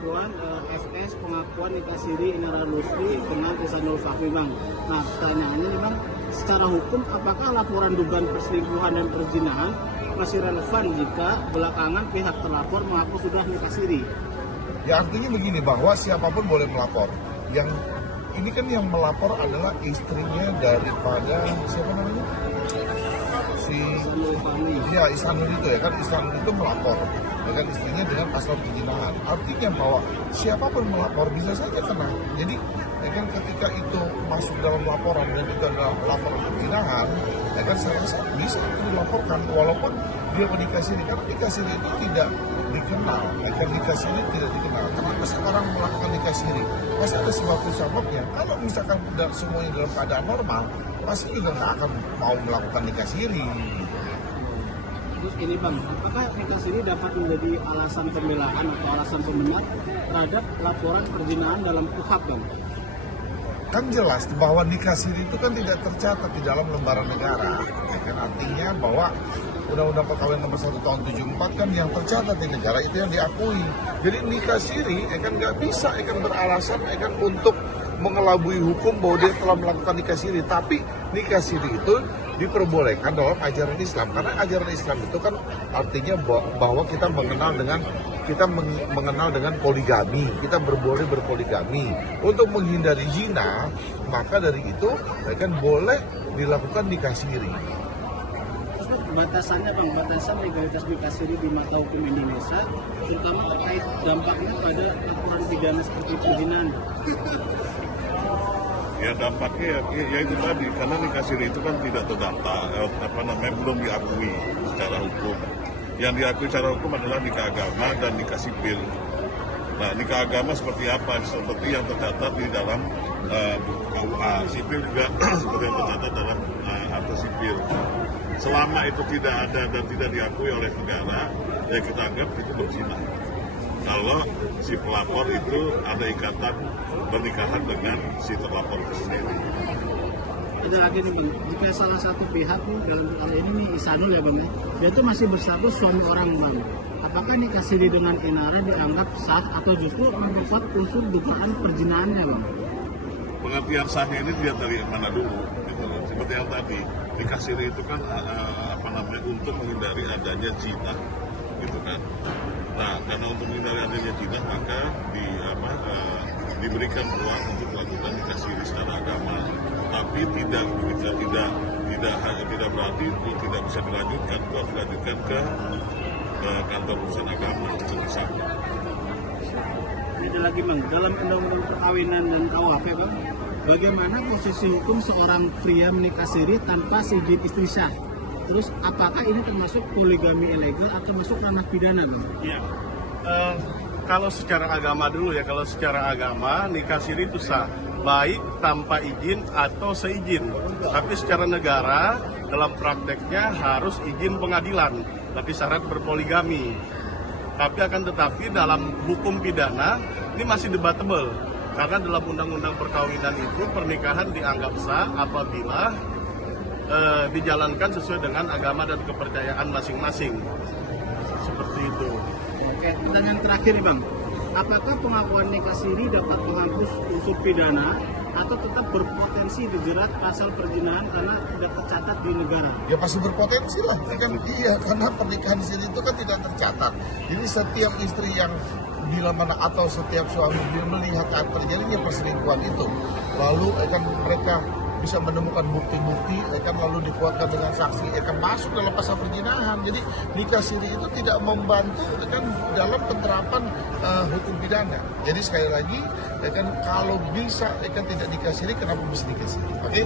perselingkuhan FS pengakuan nikah siri Inara Lusri dengan Ihsanul Fahmi Bang. Nah pertanyaannya nih Bang, secara hukum apakah laporan dugaan perselingkuhan dan perzinahan masih relevan jika belakangan pihak terlapor mengaku sudah nikah siri? Ya artinya begini, bahwa siapapun boleh melapor. Yang ini kan yang melapor adalah istrinya daripada siapa namanya? Ihsanul itu ya kan, Ihsanul itu melapor ya kan istrinya dengan pasal perzinahan. Artinya bahwa siapapun melapor bisa saja kena. Jadi ya kan ketika itu masuk dalam laporan dan itu adalah laporan perzinahan, ya kan saya rasa bisa itu dilaporkan walaupun dia menikah siri, karena nikah siri itu tidak dikenal, ya kan nikah siri tidak dikenal. Kenapa sekarang melakukan nikah siri? Pasti ada sebabnya. Kalau misalkan semuanya dalam keadaan normal, pasti juga nggak akan mau melakukan nikah siri. Terus ini Bang, apakah nikah siri dapat menjadi alasan pembelaan atau alasan pembenar terhadap laporan perzinahan dalam KUHP Bang? Kan jelas bahwa nikah siri itu kan tidak tercatat di dalam lembaran negara. Ya kan artinya bahwa Undang-Undang Perkawinan Nomor 1 Tahun 74 kan yang tercatat di negara itu yang diakui. Jadi nikah siri ya kan nggak bisa ya kan beralasan ya kan untuk mengelabui hukum bahwa dia telah melakukan nikah siri. Tapi nikah siri itu diperbolehkan dalam ajaran Islam, karena ajaran Islam itu kan artinya bahwa kita mengenal dengan poligami, kita boleh berpoligami. Untuk menghindari zina, maka dari itu ya kan boleh dilakukan nikah siri. Batasannya Bang, batasan legalitas nikah siri di mata hukum Indonesia, terutama terkait dampaknya pada laporan pidana seperti perzinahan. Ya dampaknya ya itu tadi, karena nikah siri itu kan tidak terdaftar, belum diakui secara hukum. Yang diakui secara hukum adalah nikah agama dan nikah sipil. Nah nikah agama seperti apa? Seperti yang tercatat di dalam KUA, sipil juga seperti yang tercatat dalam akte sipil. Selama itu tidak ada dan tidak diakui oleh negara, ya kita anggap itu berzina. Kalau si pelapor itu ada ikatan pernikahan dengan si terlapor itu sendiri. Ada lagi nih Bang, jika salah satu pihak nih, dalam hal ini nih Ihsanul ya Bang, dia itu masih berstatus suami orang Bang. Apakah nikah siri dengan Inara dianggap sah atau justru memperkuat unsur dugaan perzinahannya Bang? Pengertian sahnya ini dilihat dari mana dulu, gitu loh. Seperti yang tadi, nikah siri itu kan untuk menghindari adanya zina, gitu kan. Nah, karena untuk menghindari adanya zina maka diberikan ruang untuk melakukan nikah siri secara agama, tapi tidak berarti itu tidak bisa dilanjutkan, itu harus dilanjutkan ke kantor urusan agama sebesar. Ada lagi Bang, dalam undang-undang perkawinan dan KUHP Bang, bagaimana posisi hukum seorang pria menikah siri tanpa seizin istri sah? Terus apakah ini termasuk poligami ilegal atau masuk ranah pidana Bang? Iya. Kalau secara agama dulu ya, kalau secara agama nikah siri itu sah, baik tanpa izin atau seizin. Tapi secara negara dalam prakteknya harus izin pengadilan, tapi syarat berpoligami. Tetapi dalam hukum pidana ini masih debatable, karena dalam undang-undang perkawinan itu pernikahan dianggap sah apabila dijalankan sesuai dengan agama dan kepercayaan masing-masing. Seperti itu. Oke, pertanyaan terakhir nih Bang, apakah pengakuan nikah siri dapat menghapus unsur pidana atau tetap berpotensi dijerat pasal perzinahan karena tidak tercatat di negara? Ya pasti berpotensi lah, ya kan iya, karena pernikahan siri itu kan tidak tercatat. Jadi setiap istri yang bila mana atau setiap suami dia melihat terjadinya perselingkuhan itu, lalu kan mereka bisa menemukan bukti-bukti, kan lalu dikuatkan dengan saksi, kan masuk dalam pasal perzinahan. Jadi nikah siri itu tidak membantu kan dalam penerapan hukum pidana. Jadi sekali lagi, kan kalau bisa kan tidak nikah siri, kenapa mesti nikah siri? Oke?